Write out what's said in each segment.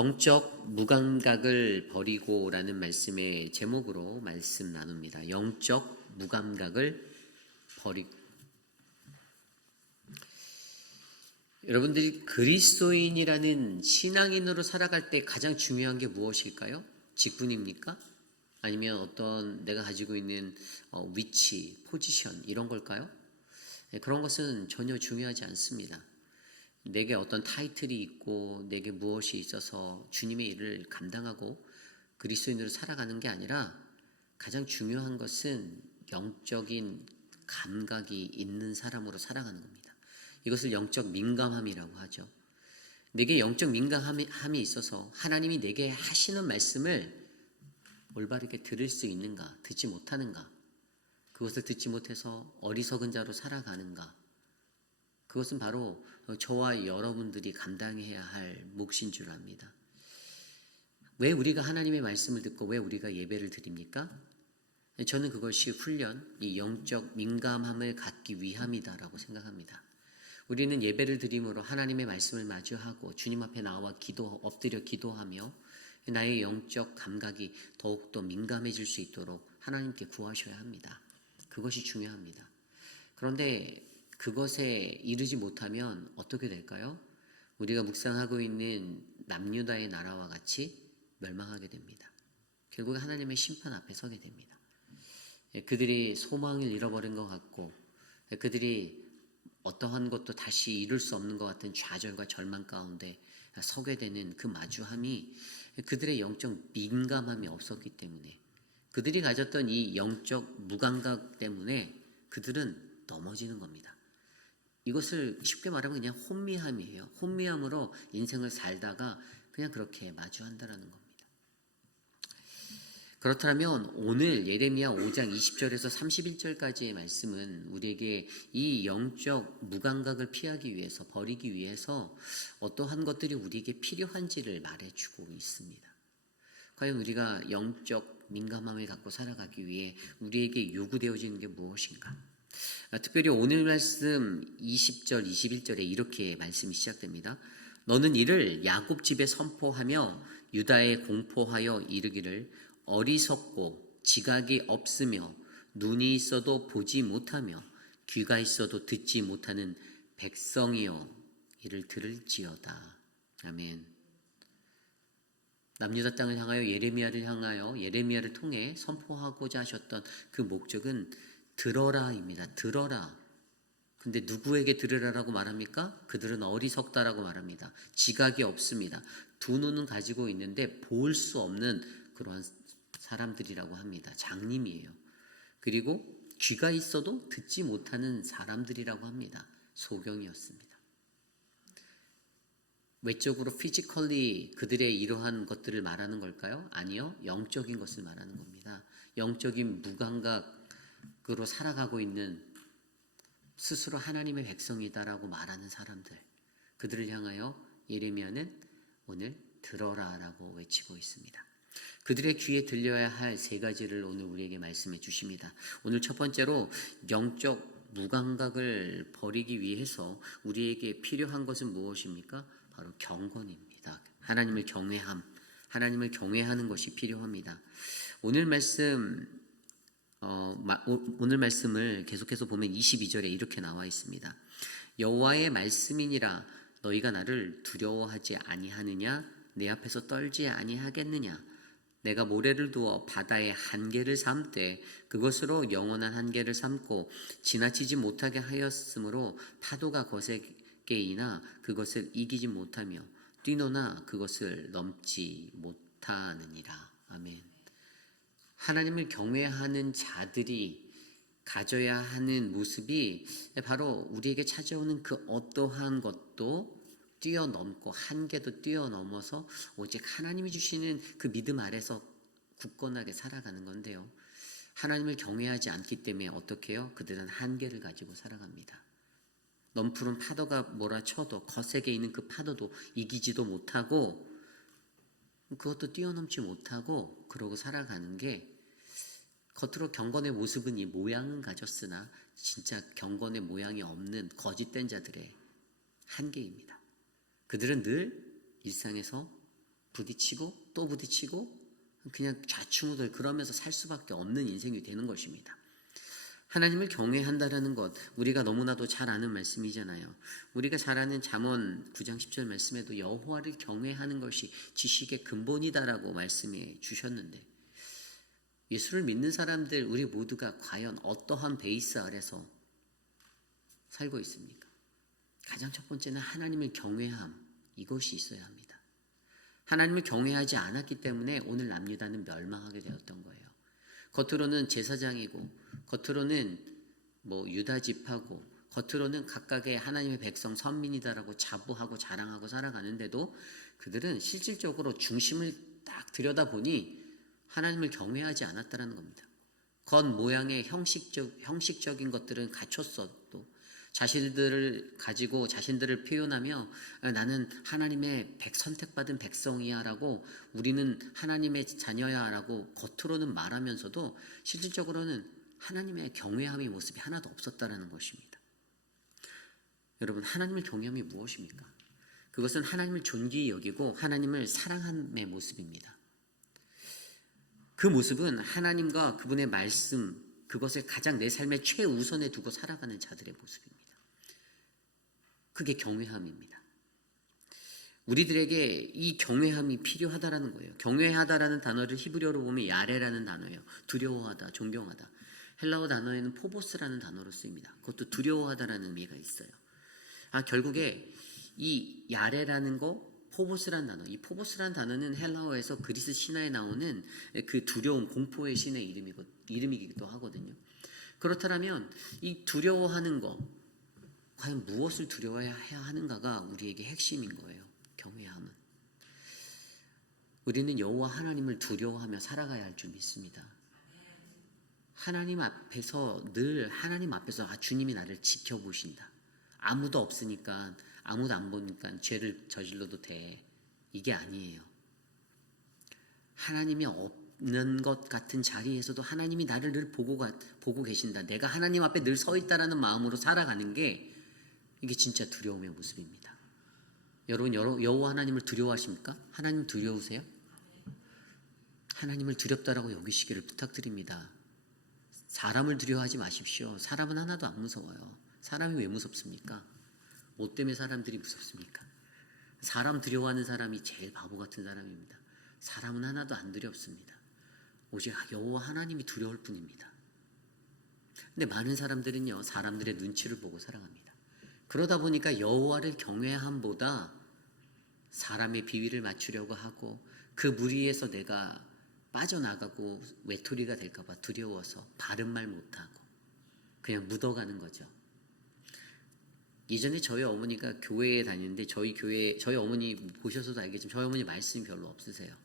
영적 무감각을 버리고라는 말씀의 제목으로 말씀 나눕니다. 영적 무감각을 버리고. 여러분들이 그리스도인이라는 신앙인으로 살아갈 때 가장 중요한 게 무엇일까요? 직분입니까? 아니면 어떤 내가 가지고 있는 위치, 포지션 이런 걸까요? 그런 것은 전혀 중요하지 않습니다. 내게 어떤 타이틀이 있고 내게 무엇이 있어서 주님의 일을 감당하고 그리스도인으로 살아가는 게 아니라 가장 중요한 것은 영적인 감각이 있는 사람으로 살아가는 겁니다. 이것을 영적 민감함이라고 하죠. 내게 영적 민감함이 있어서 하나님이 내게 하시는 말씀을 올바르게 들을 수 있는가, 듣지 못하는가, 그것을 듣지 못해서 어리석은 자로 살아가는가, 그것은 바로 저와 여러분들이 감당해야 할 몫인 줄 압니다. 왜 우리가 하나님의 말씀을 듣고 왜 우리가 예배를 드립니까? 저는 그것이 훈련, 이 영적 민감함을 갖기 위함이다라고 생각합니다. 우리는 예배를 드림으로 하나님의 말씀을 마주하고 주님 앞에 나와 엎드려 기도하며 나의 영적 감각이 더욱더 민감해질 수 있도록 하나님께 구하셔야 합니다. 그것이 중요합니다. 그런데 그것에 이르지 못하면 어떻게 될까요? 우리가 묵상하고 있는 남유다의 나라와 같이 멸망하게 됩니다. 결국 하나님의 심판 앞에 서게 됩니다. 그들이 소망을 잃어버린 것 같고 그들이 어떠한 것도 다시 이룰 수 없는 것 같은 좌절과 절망 가운데 서게 되는 그 마주함이 그들의 영적 민감함이 없었기 때문에, 그들이 가졌던 이 영적 무감각 때문에 그들은 넘어지는 겁니다. 이것을 쉽게 말하면 그냥 혼미함이에요. 혼미함으로 인생을 살다가 그냥 그렇게 마주한다라는 겁니다. 그렇다면 오늘 예레미야 5장 20절에서 31절까지의 말씀은 우리에게 이 영적 무감각을 피하기 위해서, 버리기 위해서 어떠한 것들이 우리에게 필요한지를 말해주고 있습니다. 과연 우리가 영적 민감함을 갖고 살아가기 위해 우리에게 요구되어지는 게 무엇인가? 특별히 오늘 말씀 20절, 21절에 이렇게 말씀이 시작됩니다. 너는 이를 야곱 집에 선포하며 유다에 공포하여 이르기를 어리석고 지각이 없으며 눈이 있어도 보지 못하며 귀가 있어도 듣지 못하는 백성이여 이를 들을지어다. 아멘. 남유다 땅을 향하여 예레미야를 향하여 예레미야를 통해 선포하고자 하셨던 그 목적은 들어라입니다. 들어라. 근데 누구에게 들으라라고 말합니까? 그들은 어리석다라고 말합니다. 지각이 없습니다. 두 눈은 가지고 있는데 볼 수 없는 그러한 사람들이라고 합니다. 장님이에요. 그리고 귀가 있어도 듣지 못하는 사람들이라고 합니다. 소경이었습니다. 외적으로 피지컬리 그들의 이러한 것들을 말하는 걸까요? 아니요. 영적인 것을 말하는 겁니다. 영적인 무감각으로 살아가고 있는 스스로 하나님의 백성이다라고 말하는 사람들, 그들을 향하여 예레미야는 오늘 들어라라고 외치고 있습니다. 그들의 귀에 들려야 할 세 가지를 오늘 우리에게 말씀해 주십니다. 오늘 첫 번째로 영적 무감각을 버리기 위해서 우리에게 필요한 것은 무엇입니까? 바로 경건입니다. 하나님을 경외함, 하나님을 경외하는 것이 필요합니다. 오늘 말씀을 계속해서 보면 22절에 이렇게 나와 있습니다. 여호와의 말씀이니라 너희가 나를 두려워하지 아니하느냐? 내 앞에서 떨지 아니하겠느냐? 내가 모래를 두어 바다의 한계를 삼되 그것으로 영원한 한계를 삼고 지나치지 못하게 하였으므로 파도가 거세게 이나 그것을 이기지 못하며 뛰노나 그것을 넘지 못하느니라. 아멘. 하나님을 경외하는 자들이 가져야 하는 모습이 바로 우리에게 찾아오는 그 어떠한 것도 뛰어넘고 한계도 뛰어넘어서 오직 하나님이 주시는 그 믿음 아래서 굳건하게 살아가는 건데요. 하나님을 경외하지 않기 때문에 어떻게 해요? 그들은 한계를 가지고 살아갑니다. 넘푸른 파도가 몰아쳐도 거세게 있는 그 파도도 이기지도 못하고 그것도 뛰어넘지 못하고 그러고 살아가는 게 겉으로 경건의 모습은 이 모양은 가졌으나 진짜 경건의 모양이 없는 거짓된 자들의 한계입니다. 그들은 늘 일상에서 부딪히고 또 부딪히고 그냥 좌충우돌 그러면서 살 수밖에 없는 인생이 되는 것입니다. 하나님을 경외한다라는 것, 우리가 너무나도 잘 아는 말씀이잖아요. 우리가 잘 아는 잠언 9장 10절 말씀에도 여호와를 경외하는 것이 지식의 근본이다라고 말씀해 주셨는데, 예수를 믿는 사람들 우리 모두가 과연 어떠한 베이스 아래서 살고 있습니까? 가장 첫 번째는 하나님을 경외함, 이것이 있어야 합니다. 하나님을 경외하지 않았기 때문에 오늘 남유다는 멸망하게 되었던 거예요. 겉으로는 제사장이고, 겉으로는 유다 지파고, 겉으로는 각각의 하나님의 백성 선민이다라고 자부하고 자랑하고 살아가는데도 그들은 실질적으로 중심을 딱 들여다보니 하나님을 경외하지 않았다는 겁니다. 겉모양의 형식적인 것들은 갖췄어도 자신들을 가지고 자신들을 표현하며 나는 하나님의 선택받은 백성이야 라고, 우리는 하나님의 자녀야 라고 겉으로는 말하면서도 실질적으로는 하나님의 경외함의 모습이 하나도 없었다는 것입니다. 여러분, 하나님을 경외함이 무엇입니까? 그것은 하나님을 존귀히 여기고 하나님을 사랑함의 모습입니다. 그 모습은 하나님과 그분의 말씀, 그것을 가장 내 삶의 최우선에 두고 살아가는 자들의 모습입니다. 그게 경외함입니다. 우리들에게 이 경외함이 필요하다라는 거예요. 경외하다라는 단어를 히브리어로 보면 야레라는 단어예요. 두려워하다, 존경하다. 헬라어 단어에는 포보스라는 단어로 쓰입니다. 그것도 두려워하다라는 의미가 있어요. 결국에 이 야레라는 거, 포보스라는 단어, 이 포보스라는 단어는 헬라어에서 그리스 신화에 나오는 그 두려움, 공포의 신의 이름이기도 하거든요. 그렇다면 이 두려워하는 거, 과연 무엇을 두려워해야 하는가가 우리에게 핵심인 거예요. 경외함은. 우리는 여호와 하나님을 두려워하며 살아가야 할 줄 믿습니다. 하나님 앞에서 늘 하나님 앞에서 주님이 나를 지켜보신다. 아무도 없으니까, 아무도 안 보니까 죄를 저질러도 돼. 이게 아니에요. 하나님이 없는 것 같은 자리에서도 하나님이 나를 늘 보고 계신다. 내가 하나님 앞에 늘 서 있다라는 마음으로 살아가는 게, 이게 진짜 두려움의 모습입니다. 여러분, 여호와 하나님을 두려워하십니까? 하나님 두려우세요? 하나님을 두렵다라고 여기시기를 부탁드립니다. 사람을 두려워하지 마십시오. 사람은 하나도 안 무서워요. 사람이 왜 무섭습니까? 뭐 때문에 사람들이 무섭습니까? 사람 두려워하는 사람이 제일 바보 같은 사람입니다. 사람은 하나도 안 두렵습니다. 오직 여호와 하나님이 두려울 뿐입니다. 근데 많은 사람들은요, 사람들의 눈치를 보고 살아갑니다. 그러다 보니까 여호와를 경외함보다 사람의 비위를 맞추려고 하고, 그 무리에서 내가 빠져나가고 외톨이가 될까봐 두려워서 바른 말 못하고 그냥 묻어가는 거죠. 예전에 저희 어머니가 교회에 다니는데, 저희 어머니 보셔서도 알겠지만 저희 어머니 말씀이 별로 없으세요.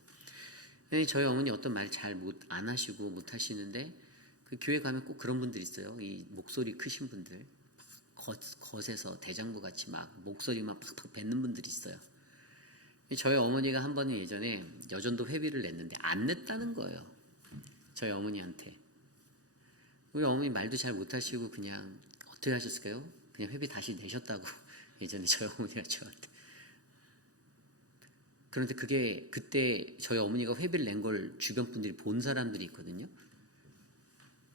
저희 어머니 어떤 말 잘 안 하시고 못 하시는데, 그 교회 가면 꼭 그런 분들 있어요. 이 목소리 크신 분들, 겉에서 대장부 같이 막 목소리만 팍팍 뱉는 분들이 있어요. 저희 어머니가 한 번은 예전에 여전도 회비를 냈는데 안 냈다는 거예요. 저희 어머니한테. 우리 어머니 말도 잘 못하시고 그냥 어떻게 하셨을까요? 그냥 회비 다시 내셨다고 예전에 저희 어머니가 저한테. 그런데 그때 저희 어머니가 회비를 낸 걸 주변 분들이 본 사람들이 있거든요.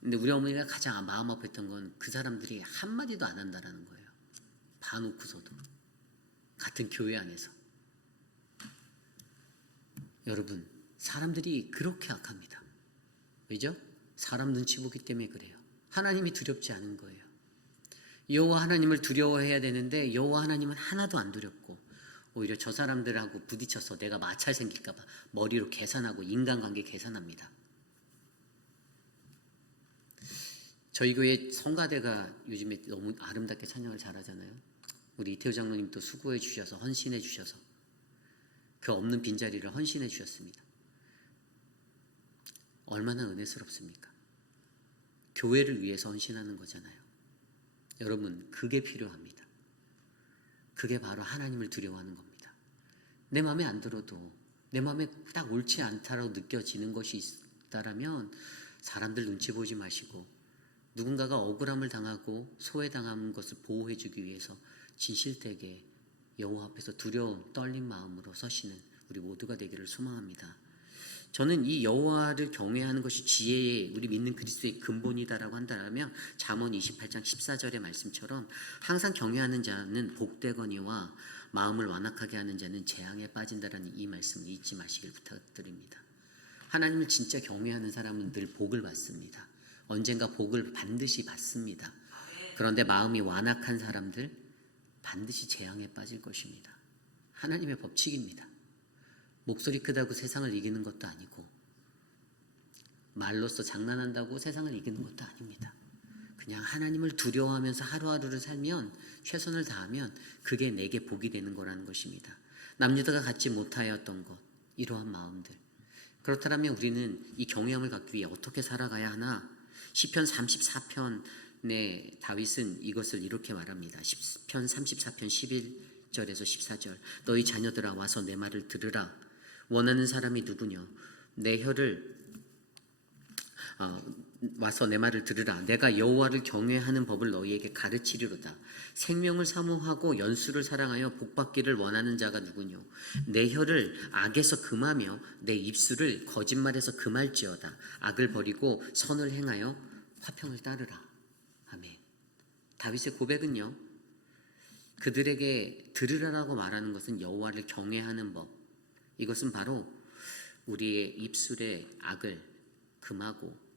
근데 우리 어머니가 가장 마음 아팠던 건 그 사람들이 한마디도 안 한다라는 거예요. 봐놓고서도. 같은 교회 안에서. 여러분, 사람들이 그렇게 악합니다. 왜죠? 사람 눈치 보기 때문에 그래요. 하나님이 두렵지 않은 거예요. 여호와 하나님을 두려워해야 되는데 여호와 하나님은 하나도 안 두렵고, 오히려 저 사람들하고 부딪혀서 내가 마찰 생길까 봐 머리로 계산하고 인간관계 계산합니다. 저희 교회 성가대가 요즘에 너무 아름답게 찬양을 잘하잖아요. 우리 이태우 장로님도 수고해 주셔서, 헌신해 주셔서 그 없는 빈자리를 헌신해 주셨습니다. 얼마나 은혜스럽습니까? 교회를 위해서 헌신하는 거잖아요. 여러분, 그게 필요합니다. 그게 바로 하나님을 두려워하는 겁니다. 내 마음에 안 들어도, 내 마음에 딱 옳지 않다라고 느껴지는 것이 있다라면 사람들 눈치 보지 마시고, 누군가가 억울함을 당하고 소외당한 것을 보호해주기 위해서 진실되게 여호와 앞에서 두려움, 떨린 마음으로 서시는 우리 모두가 되기를 소망합니다. 저는 이 여호와를 경외하는 것이 지혜의 우리 믿는 그리스도의 근본이다라고 한다면 잠언 28장 14절의 말씀처럼 항상 경외하는 자는 복되거니와 마음을 완악하게 하는 자는 재앙에 빠진다라는 이 말씀을 잊지 마시길 부탁드립니다. 하나님을 진짜 경외하는 사람은 늘 복을 받습니다. 언젠가 복을 반드시 받습니다. 그런데 마음이 완악한 사람들 반드시 재앙에 빠질 것입니다. 하나님의 법칙입니다. 목소리 크다고 세상을 이기는 것도 아니고 말로써 장난한다고 세상을 이기는 것도 아닙니다. 그냥 하나님을 두려워하면서 하루하루를 살면 최선을 다하면 그게 내게 복이 되는 거라는 것입니다. 남유다가 갖지 못하였던 것, 이러한 마음들. 그렇다면 우리는 이 경외함을 갖기 위해 어떻게 살아가야 하나? 시편 34편의 다윗은 이것을 이렇게 말합니다. 시편 34편 11절에서 14절. 너희 자녀들아 와서 내 말을 들으라. 원하는 사람이 누구냐? 내 혀를 와서 내 말을 들으라. 내가 여호와를 경외하는 법을 너희에게 가르치리로다. 생명을 사모하고 연수를 사랑하여 복받기를 원하는 자가 누구뇨? 내 혀를 악에서 금하며 내 입술을 거짓말에서 금할지어다. 악을 버리고 선을 행하여 화평을 따르라. 아멘. 다윗의 고백은요, 그들에게 들으라라고 말하는 것은 여호와를 경외하는 법, 이것은 바로 우리의 입술의 악을 금하고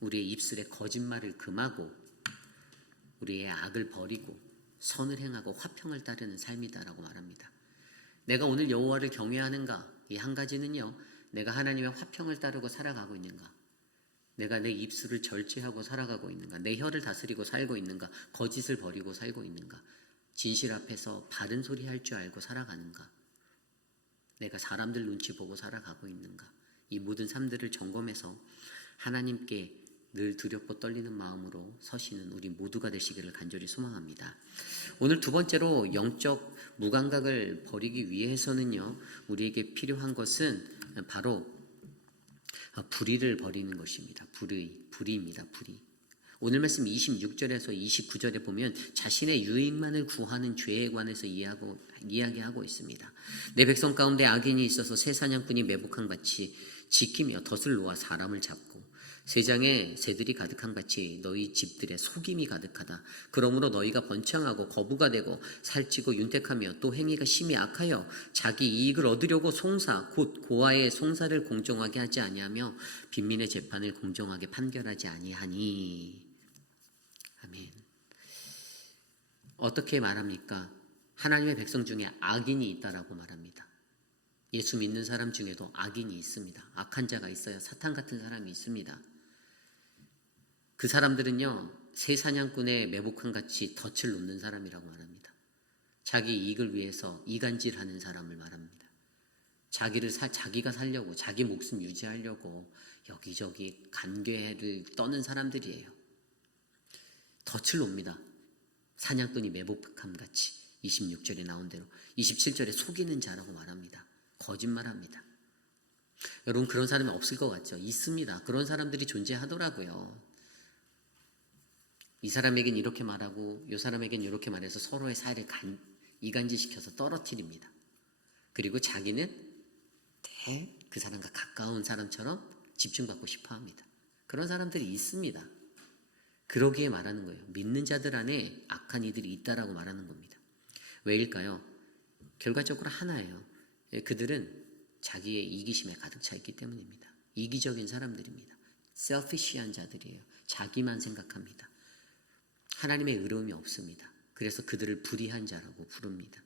우리의 입술의 거짓말을 금하고 우리의 악을 버리고 선을 행하고 화평을 따르는 삶이다라고 말합니다. 내가 오늘 여호와를 경외하는가? 이 한 가지는요, 내가 하나님의 화평을 따르고 살아가고 있는가? 내가 내 입술을 절제하고 살아가고 있는가? 내 혀를 다스리고 살고 있는가? 거짓을 버리고 살고 있는가? 진실 앞에서 바른 소리 할 줄 알고 살아가는가? 내가 사람들 눈치 보고 살아가고 있는가? 이 모든 삶들을 점검해서 하나님께 늘 두렵고 떨리는 마음으로 서시는 우리 모두가 되시기를 간절히 소망합니다. 오늘 두 번째로 영적 무감각을 버리기 위해서는요, 우리에게 필요한 것은 바로 불의를 버리는 것입니다. 불의입니다. 불의. 오늘 말씀 26절에서 29절에 보면 자신의 유익만을 구하는 죄에 관해서 이야기하고 있습니다. 내 백성 가운데 악인이 있어서 새 사냥꾼이 매복한 같이 지키며 덫을 놓아 사람을 잡고 세장에 새들이 가득한 같이 너희 집들에 속임이 가득하다. 그러므로 너희가 번창하고 거부가 되고 살찌고 윤택하며 또 행위가 심히 악하여 자기 이익을 얻으려고 송사 곧 고아의 송사를 공정하게 하지 아니하며 빈민의 재판을 공정하게 판결하지 아니하니. 아멘. 어떻게 말합니까? 하나님의 백성 중에 악인이 있다라고 말합니다. 예수 믿는 사람 중에도 악인이 있습니다. 악한 자가 있어요. 사탄 같은 사람이 있습니다. 그 사람들은요, 새 사냥꾼의 매복한 같이 덫을 놓는 사람이라고 말합니다. 자기 이익을 위해서 이간질하는 사람을 말합니다. 자기가 살려고, 자기 목숨 유지하려고 여기저기 간괴를 떠는 사람들이에요. 덫을 놉니다. 사냥꾼이 매복함 같이 26절에 나온 대로 27절에 속이는 자라고 말합니다. 거짓말합니다. 여러분, 그런 사람이 없을 것 같죠? 있습니다. 그런 사람들이 존재하더라고요. 이 사람에겐 이렇게 말하고 이 사람에겐 이렇게 말해서 서로의 사이를 이간질시켜서 떨어뜨립니다. 그리고 자기는 그 사람과 가까운 사람처럼 집중받고 싶어합니다. 그런 사람들이 있습니다. 그러기에 말하는 거예요. 믿는 자들 안에 악한 이들이 있다라고 말하는 겁니다. 왜일까요? 결과적으로 하나예요. 그들은 자기의 이기심에 가득 차 있기 때문입니다. 이기적인 사람들입니다. 셀피시한 자들이에요. 자기만 생각합니다. 하나님의 의로움이 없습니다. 그래서 그들을 불의한 자라고 부릅니다.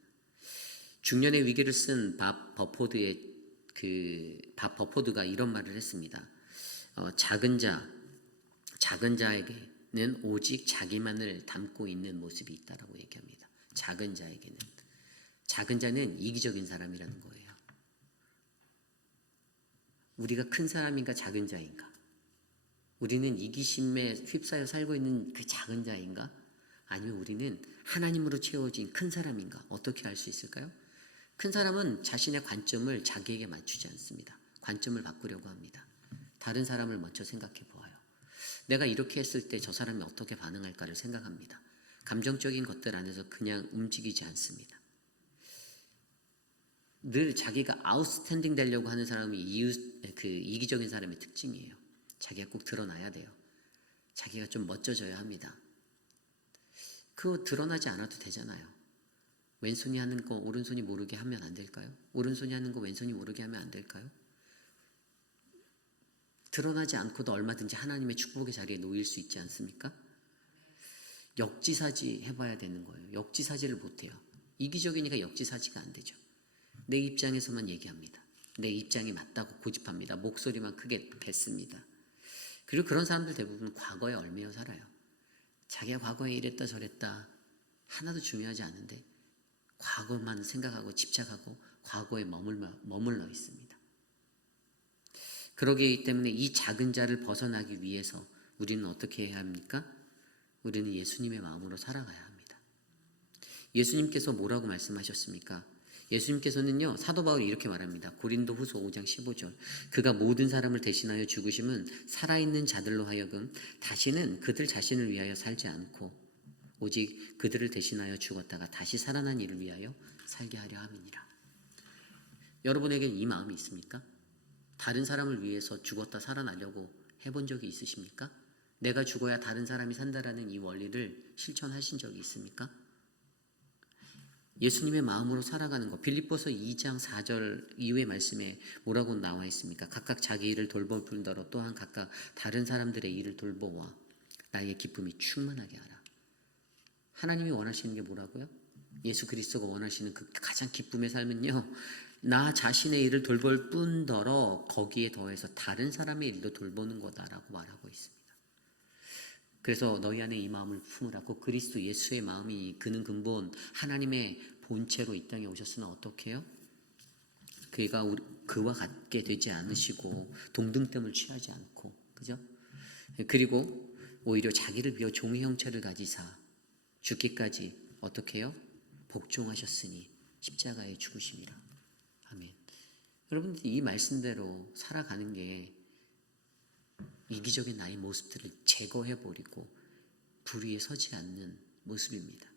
중년의 위기를 쓴 밥 버포드가 이런 말을 했습니다. 작은 자에게는 오직 자기만을 담고 있는 모습이 있다라고 얘기합니다. 작은 자는 이기적인 사람이라는 거예요. 우리가 큰 사람인가 작은 자인가? 우리는 이기심에 휩싸여 살고 있는 그 작은 자인가? 아니면 우리는 하나님으로 채워진 큰 사람인가? 어떻게 알 수 있을까요? 큰 사람은 자신의 관점을 자기에게 맞추지 않습니다. 관점을 바꾸려고 합니다. 다른 사람을 먼저 생각해 보아요. 내가 이렇게 했을 때 저 사람이 어떻게 반응할까를 생각합니다. 감정적인 것들 안에서 그냥 움직이지 않습니다. 늘 자기가 아웃스탠딩 되려고 하는 사람이 이기적인 사람의 특징이에요. 자기가 꼭 드러나야 돼요. 자기가 좀 멋져져야 합니다. 그거 드러나지 않아도 되잖아요. 왼손이 하는 거 오른손이 모르게 하면 안 될까요? 오른손이 하는 거 왼손이 모르게 하면 안 될까요? 드러나지 않고도 얼마든지 하나님의 축복의 자리에 놓일 수 있지 않습니까? 역지사지 해봐야 되는 거예요. 역지사지를 못해요. 이기적이니까 역지사지가 안 되죠. 내 입장에서만 얘기합니다. 내 입장이 맞다고 고집합니다. 목소리만 크게 뱉습니다. 그리고 그런 사람들 대부분 과거에 얽매여 살아요. 자기가 과거에 이랬다 저랬다 하나도 중요하지 않은데 과거만 생각하고 집착하고 과거에 머물러 있습니다. 그러기 때문에 이 작은 자를 벗어나기 위해서 우리는 어떻게 해야 합니까? 우리는 예수님의 마음으로 살아가야 합니다. 예수님께서 뭐라고 말씀하셨습니까? 예수님께서는요, 사도 바울이 이렇게 말합니다. 고린도후서 5장 15절. 그가 모든 사람을 대신하여 죽으심은 살아있는 자들로 하여금 다시는 그들 자신을 위하여 살지 않고 오직 그들을 대신하여 죽었다가 다시 살아난 이를 위하여 살게 하려 함이니라. 여러분에게 이 마음이 있습니까? 다른 사람을 위해서 죽었다 살아나려고 해본 적이 있으십니까? 내가 죽어야 다른 사람이 산다라는 이 원리를 실천하신 적이 있습니까? 예수님의 마음으로 살아가는 것. 빌립보서 2장 4절 이후의 말씀에 뭐라고 나와 있습니까? 각각 자기 일을 돌볼 뿐더러 또한 각각 다른 사람들의 일을 돌보아 나의 기쁨이 충만하게 하라. 하나님이 원하시는 게 뭐라고요? 예수 그리스도가 원하시는 그 가장 기쁨의 삶은요, 나 자신의 일을 돌볼 뿐더러 거기에 더해서 다른 사람의 일도 돌보는 거다라고 말하고 있습니다. 그래서 너희 안에 이 마음을 품으라고. 그리스도 예수의 마음이 그는 근본 하나님의 본체로 이 땅에 오셨으나 어떻게 해요? 그와 같게 되지 않으시고 동등됨을 취하지 않고, 그죠? 그리고 오히려 자기를 비워 종의 형체를 가지사 죽기까지 어떻게 해요? 복종하셨으니 십자가에 죽으심이라. 아멘. 여러분들 이 말씀대로 살아가는 게 이기적인 나의 모습들을 제거해버리고 불의에 서지 않는 모습입니다.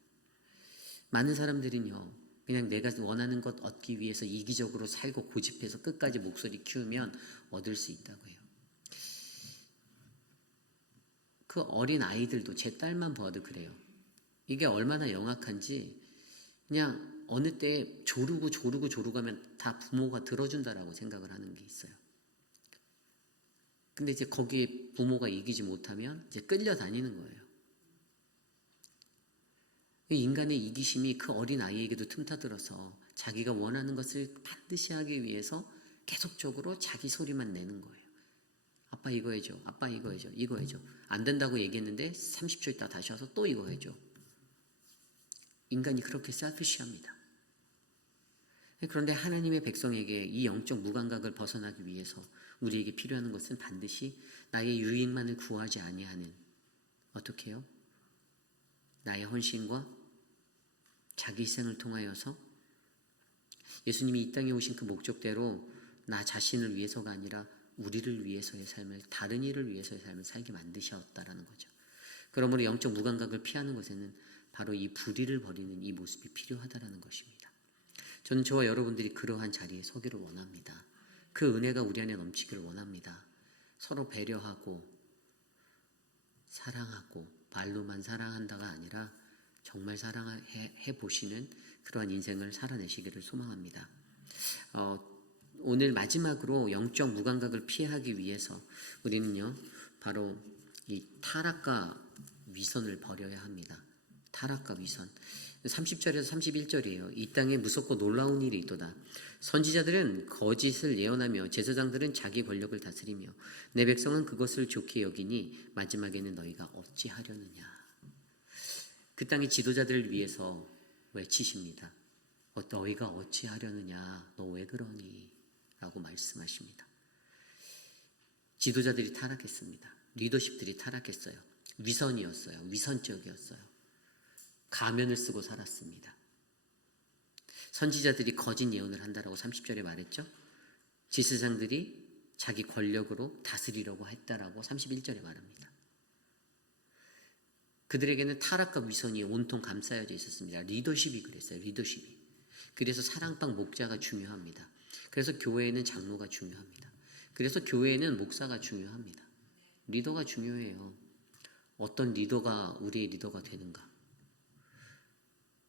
많은 사람들은요, 그냥 내가 원하는 것 얻기 위해서 이기적으로 살고 고집해서 끝까지 목소리 키우면 얻을 수 있다고 해요. 그 어린 아이들도 제 딸만 봐도 그래요. 이게 얼마나 영악한지 그냥 어느 때 조르고 하면 다 부모가 들어준다라고 생각을 하는 게 있어요. 근데 이제 거기에 부모가 이기지 못하면 이제 끌려다니는 거예요. 인간의 이기심이 그 어린 아이에게도 틈타들어서 자기가 원하는 것을 반드시 하기 위해서 계속적으로 자기 소리만 내는 거예요. 아빠 이거 해줘, 아빠 이거 해줘, 이거 해줘. 안 된다고 얘기했는데 30초 있다 다시 와서 또 이거 해줘. 인간이 그렇게 셀피시합니다. 그런데 하나님의 백성에게 이 영적 무감각을 벗어나기 위해서 우리에게 필요한 것은 반드시 나의 유익만을 구하지 아니하는, 어떻게 해요? 나의 헌신과 자기 희생을 통하여서 예수님이 이 땅에 오신 그 목적대로 나 자신을 위해서가 아니라 우리를 위해서의 삶을, 다른 이를 위해서의 삶을 살게 만드셨다라는 거죠. 그러므로 영적 무감각을 피하는 것에는 바로 이 불의를 버리는 이 모습이 필요하다라는 것입니다. 저는 저와 여러분들이 그러한 자리에 서기를 원합니다. 그 은혜가 우리 안에 넘치기를 원합니다. 서로 배려하고 사랑하고 말로만 사랑한다가 아니라 정말 사랑해 보시는 그러한 인생을 살아내시기를 소망합니다. 오늘 마지막으로 영적 무감각을 피하기 위해서 우리는요, 바로 이 타락과 위선을 버려야 합니다. 타락과 위선. 30절에서 31절이에요. 이 땅에 무섭고 놀라운 일이 있도다. 선지자들은 거짓을 예언하며 제사장들은 자기 권력을 다스리며 내 백성은 그것을 좋게 여기니 마지막에는 너희가 어찌하려느냐. 그 땅의 지도자들을 위해서 외치십니다. 너희가 어찌하려느냐, 너 왜 그러니? 라고 말씀하십니다. 지도자들이 타락했습니다. 리더십들이 타락했어요. 위선이었어요. 위선적이었어요. 가면을 쓰고 살았습니다. 선지자들이 거짓 예언을 한다라고 30절에 말했죠. 제사장들이 자기 권력으로 다스리려고 했다라고 31절에 말합니다. 그들에게는 타락과 위선이 온통 감싸여져 있었습니다. 리더십이 그랬어요. 리더십이. 그래서 사랑방 목자가 중요합니다. 그래서 교회에는 장로가 중요합니다. 그래서 교회에는 목사가 중요합니다. 리더가 중요해요. 어떤 리더가 우리의 리더가 되는가.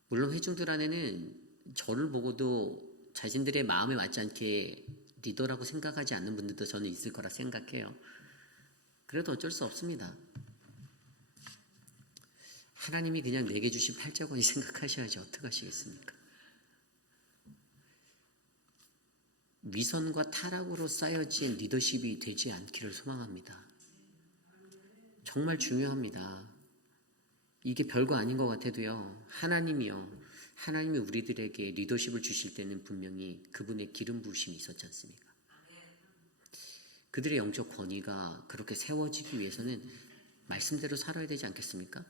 물론 회중들 안에는 저를 보고도 자신들의 마음에 맞지 않게 리더라고 생각하지 않는 분들도 저는 있을 거라 생각해요. 그래도 어쩔 수 없습니다. 하나님이 그냥 내게 주신 팔자권이 생각하셔야지 어떡하시겠습니까? 위선과 타락으로 쌓여진 리더십이 되지 않기를 소망합니다. 정말 중요합니다. 이게 별거 아닌 것 같아도요. 하나님이 우리들에게 리더십을 주실 때는 분명히 그분의 기름 부으심이 있었지 않습니까? 그들의 영적 권위가 그렇게 세워지기 위해서는 말씀대로 살아야 되지 않겠습니까?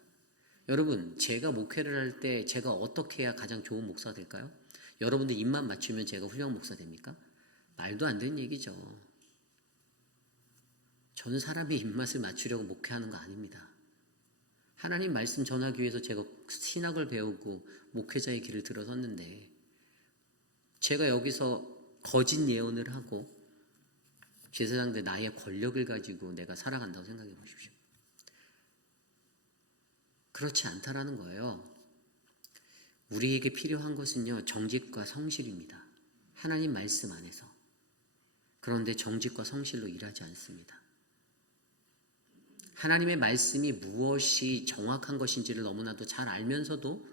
여러분, 제가 목회를 할 때 제가 어떻게 해야 가장 좋은 목사가 될까요? 여러분들 입만 맞추면 제가 훌륭한 목사 됩니까? 말도 안 되는 얘기죠. 저는 사람의 입맛을 맞추려고 목회하는 거 아닙니다. 하나님 말씀 전하기 위해서 제가 신학을 배우고 목회자의 길을 들어섰는데 제가 여기서 거짓 예언을 하고 제사장들 나의 권력을 가지고 내가 살아간다고 생각해 보십시오. 그렇지 않다라는 거예요. 우리에게 필요한 것은요, 정직과 성실입니다. 하나님 말씀 안에서. 그런데 정직과 성실로 일하지 않습니다. 하나님의 말씀이 무엇이 정확한 것인지를 너무나도 잘 알면서도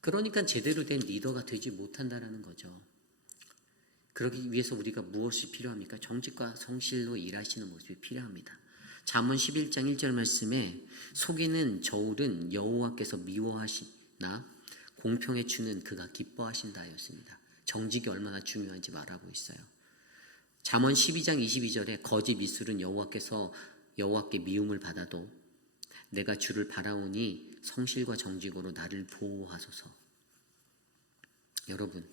그러니까 제대로 된 리더가 되지 못한다는 거죠. 그러기 위해서 우리가 무엇이 필요합니까? 정직과 성실로 일하시는 모습이 필요합니다. 잠언 11장 1절 말씀에 속이는 저울은 여호와께서 미워하시나 공평에 주는 그가 기뻐하신다였습니다. 정직이 얼마나 중요한지 말하고 있어요. 잠언 12장 22절에 거짓 미술은 여호와께 미움을 받아도 내가 주를 바라오니 성실과 정직으로 나를 보호하소서. 여러분,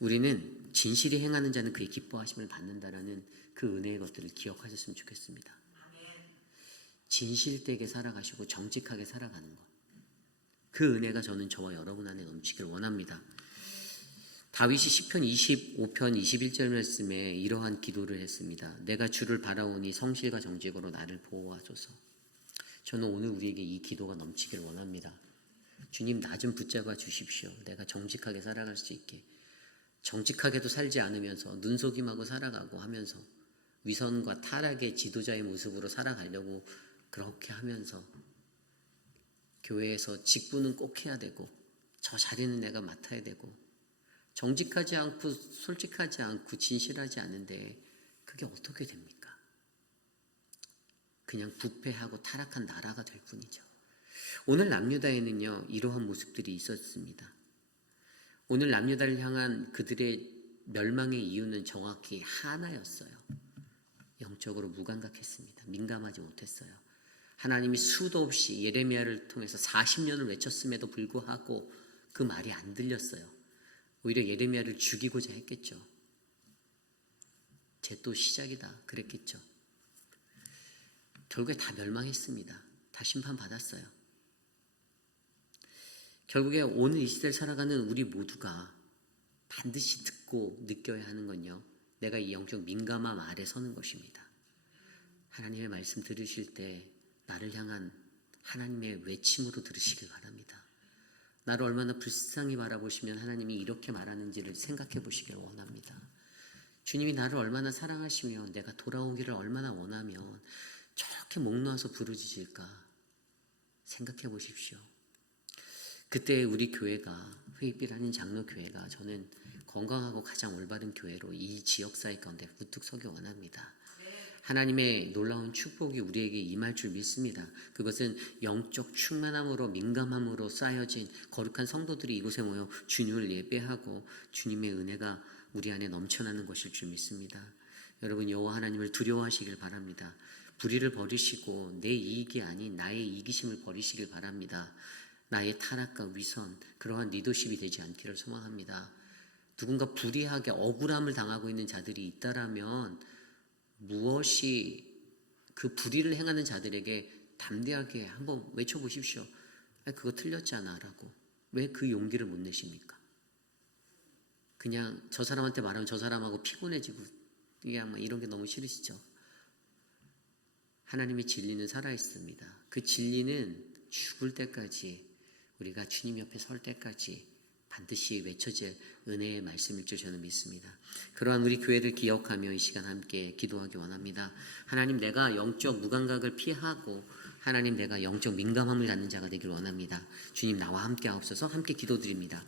우리는 진실이 행하는 자는 그의 기뻐하심을 받는다라는 그 은혜의 것들을 기억하셨으면 좋겠습니다. 진실되게 살아가시고 정직하게 살아가는 것. 그 은혜가 저와 여러분 안에 넘치길 원합니다. 다윗이 시편 25편 21절 말씀에 이러한 기도를 했습니다. 내가 주를 바라오니 성실과 정직으로 나를 보호하소서. 저는 오늘 우리에게 이 기도가 넘치길 원합니다. 주님, 나 좀 붙잡아 주십시오. 내가 정직하게 살아갈 수 있게. 정직하게도 살지 않으면서 눈속임하고 살아가고 하면서 위선과 타락의 지도자의 모습으로 살아가려고 그렇게 하면서 교회에서 직분은 꼭 해야 되고 저 자리는 내가 맡아야 되고 정직하지 않고 솔직하지 않고 진실하지 않은데 그게 어떻게 됩니까? 그냥 부패하고 타락한 나라가 될 뿐이죠. 오늘 남유다에는요, 이러한 모습들이 있었습니다. 오늘 남유다를 향한 그들의 멸망의 이유는 정확히 하나였어요. 영적으로 무감각했습니다. 민감하지 못했어요. 하나님이 수도 없이 예레미야를 통해서 40년을 외쳤음에도 불구하고 그 말이 안 들렸어요. 오히려 예레미야를 죽이고자 했겠죠. 쟤 또 시작이다 그랬겠죠. 결국에 다 멸망했습니다. 다 심판받았어요. 결국에 오늘 이 시대를 살아가는 우리 모두가 반드시 듣고 느껴야 하는 건요, 내가 이 영적 민감함 아래 서는 것입니다. 하나님의 말씀 들으실 때 나를 향한 하나님의 외침으로 들으시길 바랍니다. 나를 얼마나 불쌍히 바라보시면 하나님이 이렇게 말하는지를 생각해 보시길 원합니다. 주님이 나를 얼마나 사랑하시며 내가 돌아오기를 얼마나 원하면 저렇게 목 놓아서 부르짖을까 생각해 보십시오. 그때 우리 교회가, 회익비라는 장로교회가 저는 건강하고 가장 올바른 교회로 이 지역사회 가운데 우뚝 서기 원합니다. 하나님의 놀라운 축복이 우리에게 임할 줄 믿습니다. 그것은 영적 충만함으로 민감함으로 쌓여진 거룩한 성도들이 이곳에 모여 주님을 예배하고 주님의 은혜가 우리 안에 넘쳐나는 것일 줄 믿습니다. 여러분, 여호와 하나님을 두려워하시길 바랍니다. 불의를 버리시고 내 이익이 아닌 나의 이기심을 버리시길 바랍니다. 나의 타락과 위선, 그러한 리더십이 되지 않기를 소망합니다. 누군가 불의하게 억울함을 당하고 있는 자들이 있다라면 무엇이 그 불의를 행하는 자들에게 담대하게 한번 외쳐보십시오. 그거 틀렸잖아 라고. 왜 그 용기를 못 내십니까? 그냥 저 사람한테 말하면 저 사람하고 피곤해지고 이게 아마 이런 게 너무 싫으시죠? 하나님의 진리는 살아있습니다. 그 진리는 죽을 때까지 우리가 주님 옆에 설 때까지 반드시 외쳐질 은혜의 말씀일 줄 저는 믿습니다. 그러한 우리 교회를 기억하며 이 시간 함께 기도하기 원합니다. 하나님, 내가 영적 무감각을 피하고 하나님, 내가 영적 민감함을 갖는 자가 되기를 원합니다. 주님, 나와 함께 하옵소서. 함께 기도드립니다.